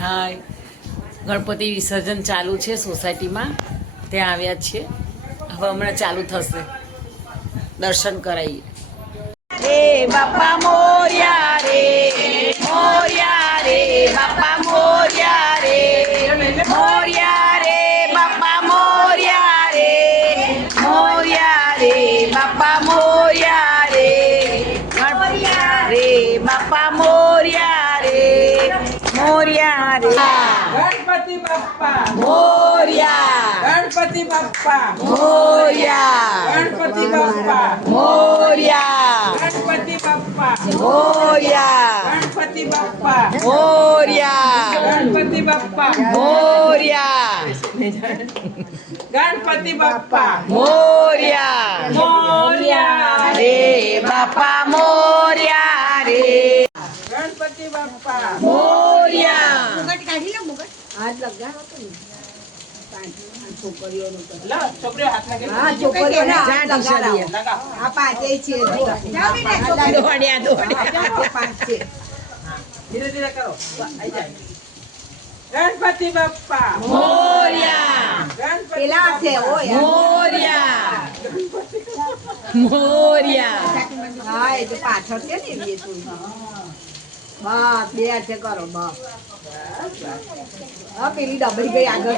હા, ગણપતિ વિસર્જન ચાલુ છે સોસાયટીમાં, ત્યાં આવ્યા છીએ. હવે હમણાં ચાલુ થશે, દર્શન કરાવીએ. રે બાપા મોર્યા રે, મોર્યા રે બાપા મોર્યા રે, મોર્યા રે બાપા મોર્યા રે, મોર્યા રે બાપા મોર્યા રે, મોર્યા રે બાપા મોર્યા રે, મોર્યા રે. ગણપતિ બાપ્પા મોર્યા, ગણપતિ બાપ્પા મોર્યા, ગણપતિ બાપ્પા મોર્યા, ગણપતિ બાપ્પા મોર્યા, ગણપતિ બાપ્પા મોર્યા, ગણપતિ બાપ્પા મોર્યા, ગણપતિ બાપ્પા મોર્યા, મોર્યા રે બાપા મોર્યા રે, ગણપતિ બાપ્પા મોર્યા. લા છોકરીઓ હાથ લાગે દોડ્યા દોડ્યા. ધીરે ધીરે કરો આઈ જાય. ગણપતિ બાપ્પા મોર્યા, ગણપતિ મોર્યા, મોર્યા. પાછળ છે ને બસ બે છે કરો બસ પેલી ડબલી ગઈ આગળ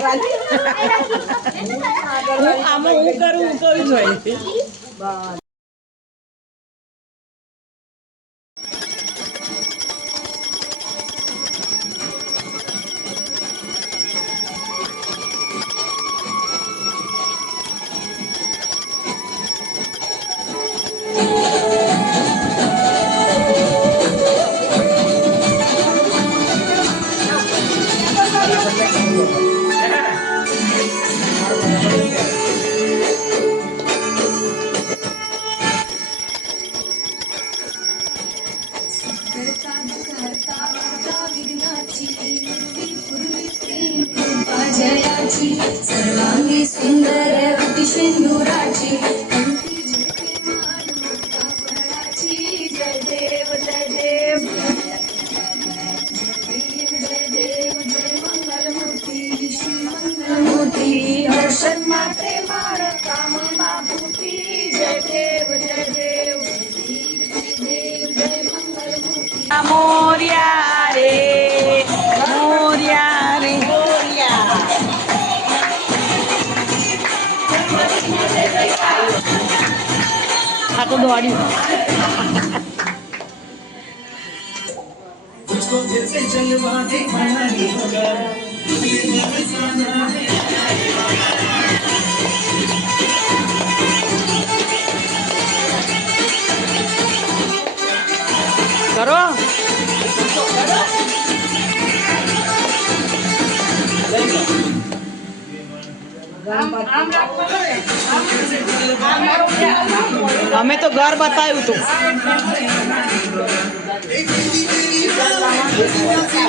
આમાં હું કરું જોઈએ. બસ जयाची सर्वांगी सुंदर अतिशेंदुराची जय देव जय देव जय देव जय मंगलमूर्ती श्री मंगलमूर्ती दर्शन मात्रे मार काम माभूती जय देव जय देव जय देव जय मंगलमूर्ती મોર્યા રે, મોર્યા રે, મોર્યા. આ તો દોડ્યું. કરો અમે તો ઘર બતાવ્યું હતું,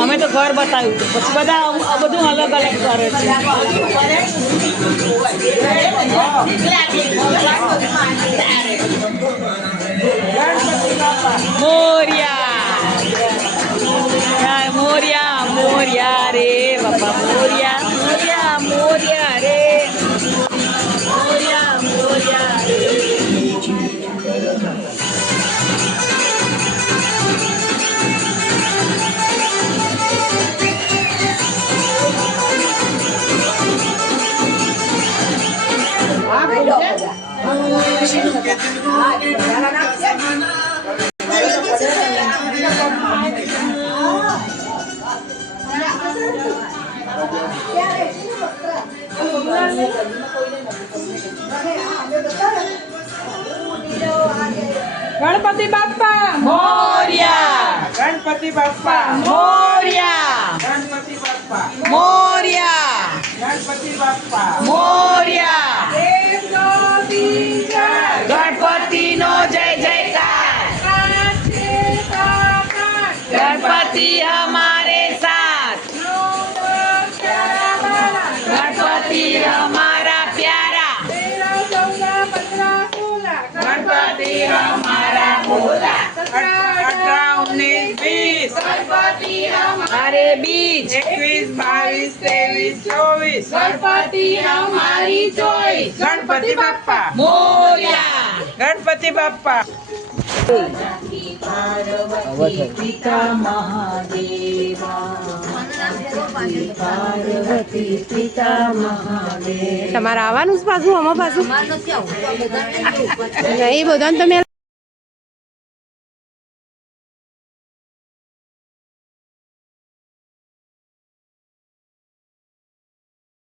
અમે તો ઘર બતાવ્યું હતું, પછી બધા બધું અલગ અલગ કરે છે. મોર્યા, મોર્યા, મોર્યા રે બાપા મોર્યા, મોર્યા, મોર્યા રે, મોર્યા, મોર્યા રે. ગણપતિ બાપ્પા મોર્યા, ગણપતિ બાપ્પા મોર્યા, ગણપતિ બાપ્પા મોર્યા, ગણપતિ બાપ્પા મોર્યા. દેવનો બીજા ગણપતિનો જય જયકાર, ગણપતિ હમારે સાથ, ગણપતિ हमारा प्यारा, गणपति हमारा भोला 18 19 20 गणपति हमारा મારે બીજ 21, 22, 23, 24 ગણપતિ અમારી ચોઈસ ગણપતિ બાપ્પા મોર્યા ગણપતિ બાપ્પા પાર્વતી પિતા મહાદેવા પાર્વતી પિતા મહાદેવ તમારે આવવાનું જ પાછું આમાં પાછું નહીં બધાને તમે